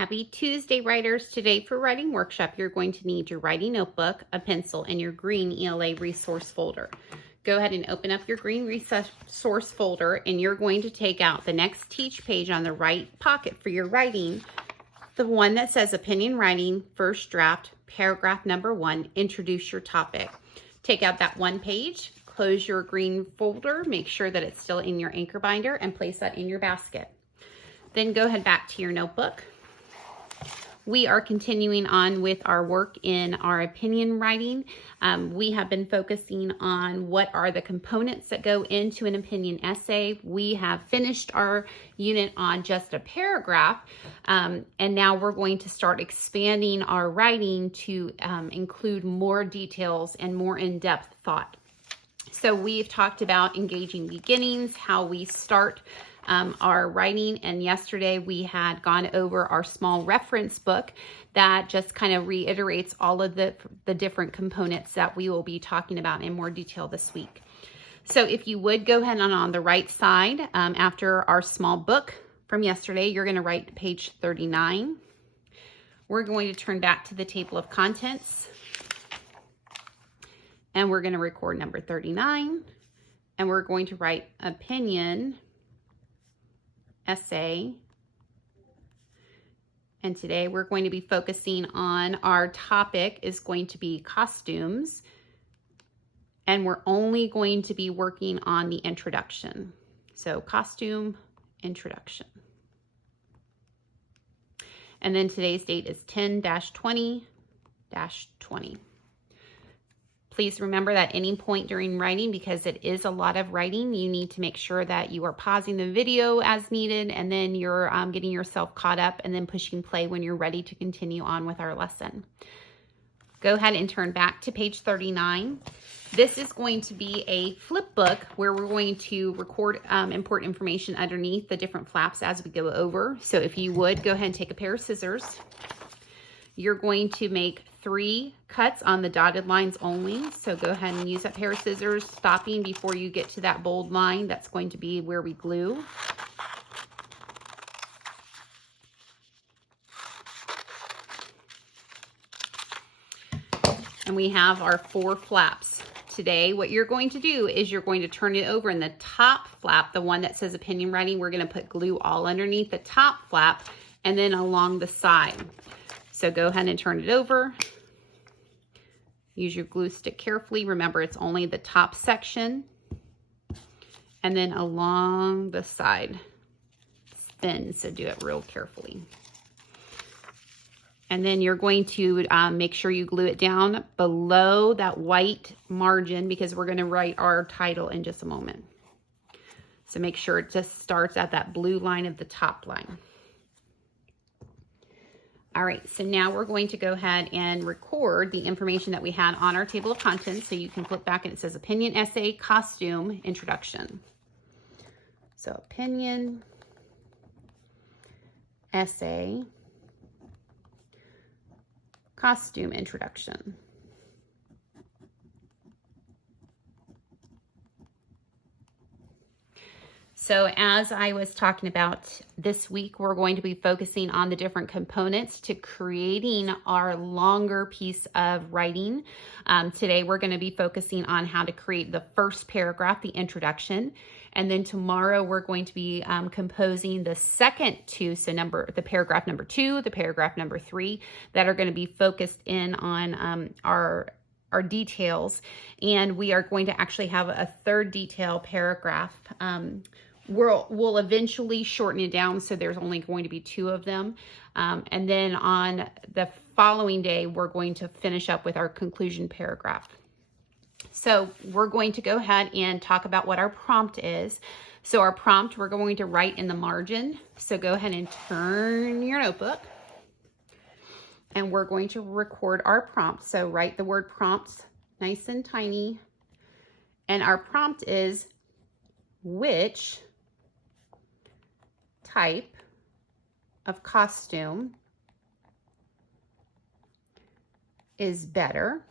Happy Tuesday, writers. Today for writing workshop, you're going to need your writing notebook, a pencil, and your green ELA resource folder. Go ahead and open up your green resource folder, and you're going to take out the next teach page on the right pocket for your writing, the one that says opinion writing, first draft, paragraph number 1, introduce your topic. Take out that one page, close your green folder, make sure that it's still in your anchor binder, and place that in your basket. Then go ahead back to your notebook. We are continuing on with our work in our opinion writing. We have been focusing on what are the components that go into an opinion essay. We have finished our unit on just a paragraph, and now we're going to start expanding our writing to include more details and more in-depth thought. So we've talked about engaging beginnings, how we start our writing, and yesterday we had gone over our small reference book that just kind of reiterates all of the different components that we will be talking about in more detail this week. So if you would go ahead and on the right side, after our small book from yesterday, you're going to write page 39. We're going to turn back to the table of contents, and we're going to record number 39, and we're going to write opinion essay. And today we're going to be focusing on our topic is going to be costumes, and we're only going to be working on the introduction. So costume introduction. And then today's date is 10-20-20. Please remember that any point during writing, because it is a lot of writing, you need to make sure that you are pausing the video as needed, and then you're getting yourself caught up and then pushing play when you're ready to continue on with our lesson. Go ahead and turn back to page 39. This is going to be a flip book where we're going to record important information underneath the different flaps as we go over. So if you would, go ahead and take a pair of scissors. You're going to make 3 cuts on the dotted lines only. So go ahead and use that pair of scissors, stopping before you get to that bold line. That's going to be where we glue. And we have our 4 flaps. Today, what you're going to do is you're going to turn it over in the top flap, the one that says opinion writing. We're going to put glue all underneath the top flap and then along the side. So go ahead and turn it over. Use your glue stick carefully. Remember, it's only the top section. And then along the side. Spin, so do it real carefully. And then you're going to make sure you glue it down below that white margin, because we're going to write our title in just a moment. So make sure it just starts at that blue line of the top line. All right, so now we're going to go ahead and record the information that we had on our table of contents. So you can flip back and it says opinion essay, costume, introduction. So opinion essay, costume introduction. So as I was talking about this week, we're going to be focusing on the different components to creating our longer piece of writing. Today, we're going to be focusing on how to create the first paragraph, the introduction. And then tomorrow, we're going to be composing the second 2, so the paragraph number 2, the paragraph number 3, that are going to be focused in on our details. And we are going to actually have a third detail paragraph. We'll eventually shorten it down, so there's only going to be 2 of them. And then on the following day, we're going to finish up with our conclusion paragraph. So we're going to go ahead and talk about what our prompt is. So our prompt, we're going to write in the margin. So go ahead and turn your notebook, and we're going to record our prompt. So write the word prompt nice and tiny. And our prompt is, which type of costume is better?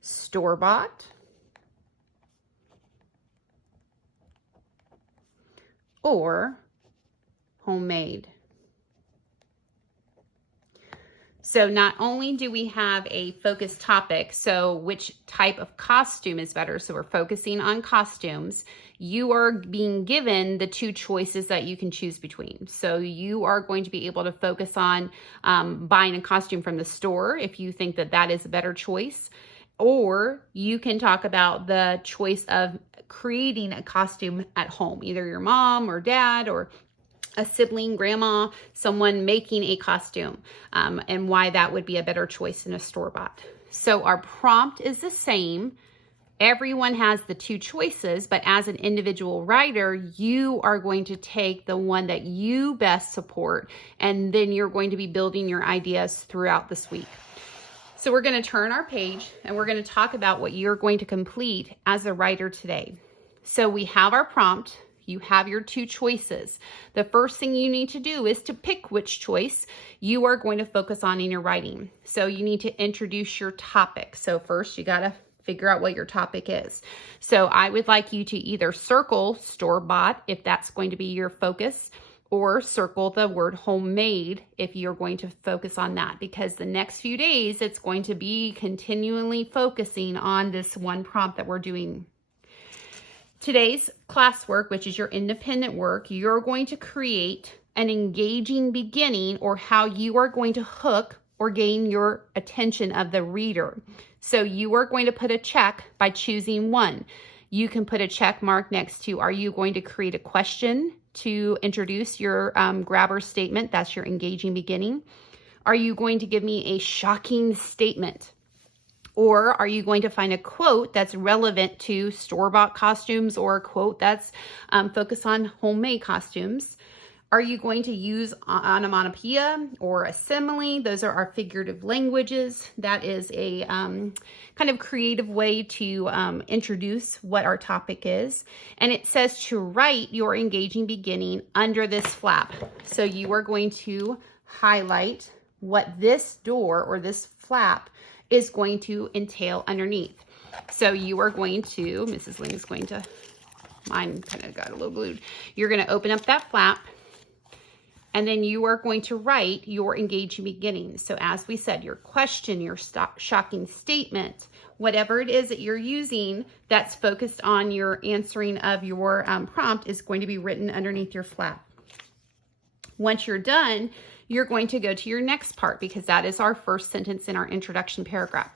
Store-bought or homemade. So not only do we have a focused topic, so which type of costume is better, so we're focusing on costumes, you are being given the two choices that you can choose between. So you are going to be able to focus on buying a costume from the store if you think that that is a better choice, or you can talk about the choice of creating a costume at home, either your mom or dad or a sibling, grandma, someone making a costume, and why that would be a better choice than a store-bought. So our prompt is the same. Everyone has the two choices, but as an individual writer, you are going to take the one that you best support, and then you're going to be building your ideas throughout this week. So we're going to turn our page and we're going to talk about what you're going to complete as a writer today. So we have our prompt. You have your two choices. The first thing you need to do is to pick which choice you are going to focus on in your writing. So you need to introduce your topic. So first you got to figure out what your topic is. So I would like you to either circle store-bought if that's going to be your focus, or circle the word homemade if you're going to focus on that, because the next few days it's going to be continually focusing on this one prompt that we're doing. Today's classwork, which is your independent work, you're going to create an engaging beginning, or how you are going to hook or gain your attention of the reader. So you are going to put a check by choosing one. You can put a check mark next to, are you going to create a question to introduce your grabber statement? That's your engaging beginning. Are you going to give me a shocking statement? Or are you going to find a quote that's relevant to store-bought costumes, or a quote that's focused on homemade costumes? Are you going to use onomatopoeia or a simile? Those are our figurative languages. That is a kind of creative way to introduce what our topic is. And it says to write your engaging beginning under this flap. So you are going to highlight what this door or this flap is going to entail underneath. So you are going to, Mrs. Ling is going to, mine kind of got a little glued. You're going to open up that flap, and then you are going to write your engaging beginning. So as we said, your question, your shocking statement, whatever it is that you're using that's focused on your answering of your prompt is going to be written underneath your flap. Once you're done, you're going to go to your next part, because that is our first sentence in our introduction paragraph.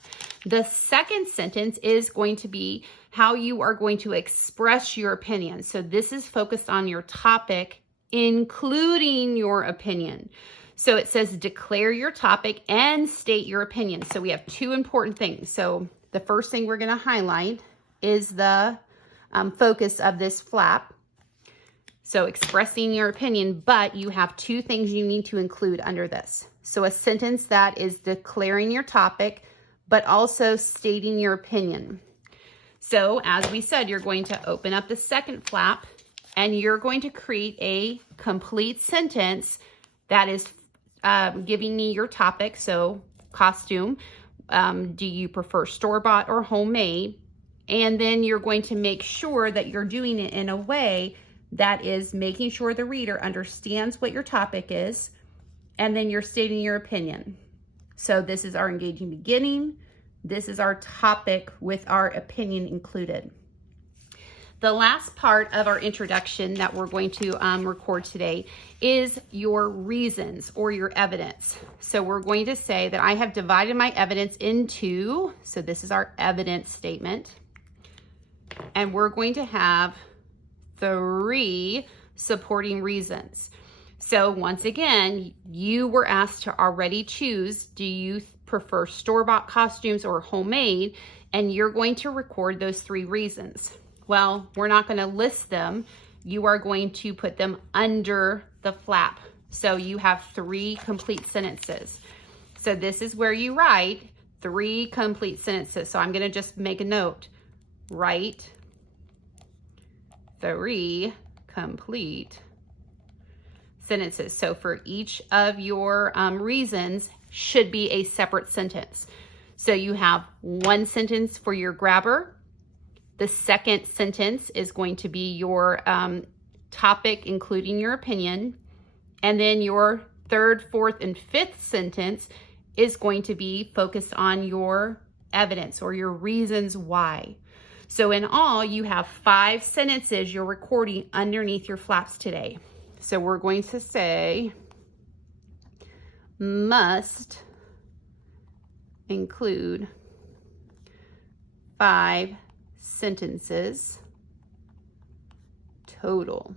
The second sentence is going to be how you are going to express your opinion. So this is focused on your topic, including your opinion. So it says declare your topic and state your opinion. So we have two important things. So the first thing we're going to highlight is the focus of this flap. So expressing your opinion, but you have two things you need to include under this. So a sentence that is declaring your topic, but also stating your opinion. So as we said, you're going to open up the second flap and you're going to create a complete sentence that is giving me your topic. So costume, do you prefer store-bought or homemade? And then you're going to make sure that you're doing it in a way that is making sure the reader understands what your topic is, and then you're stating your opinion. So this is our engaging beginning. This is our topic with our opinion included. The last part of our introduction that we're going to record today is your reasons or your evidence. So we're going to say that I have divided my evidence into, so this is our evidence statement, and we're going to have 3 supporting reasons. So once again, you were asked to already choose, do you prefer store-bought costumes or homemade? And you're going to record those 3 reasons. Well, we're not going to list them. You are going to put them under the flap. So you have 3 complete sentences. So this is where you write 3 complete sentences. So I'm going to just make a note. Write 3 complete sentences. So for each of your reasons should be a separate sentence. So you have 1 sentence for your grabber. The second sentence is going to be your topic, including your opinion. And then your third, fourth, and fifth sentence is going to be focused on your evidence or your reasons why. So in all, you have 5 sentences you're recording underneath your flaps today. So we're going to say, must include 5 sentences total.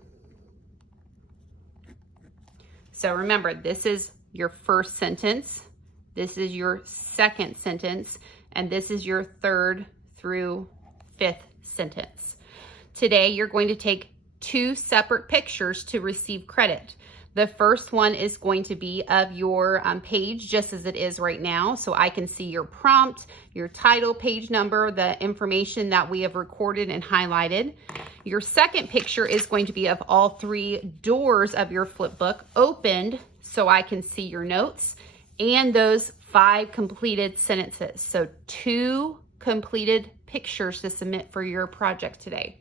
So remember, this is your first sentence, this is your second sentence, and this is your third through fifth sentence. Today, you're going to take 2 separate pictures to receive credit. The first one is going to be of your page just as it is right now. So I can see your prompt, your title, page number, the information that we have recorded and highlighted. Your second picture is going to be of all 3 doors of your flip book opened so I can see your notes and those 5 completed sentences. So 2 completed pictures to submit for your project today.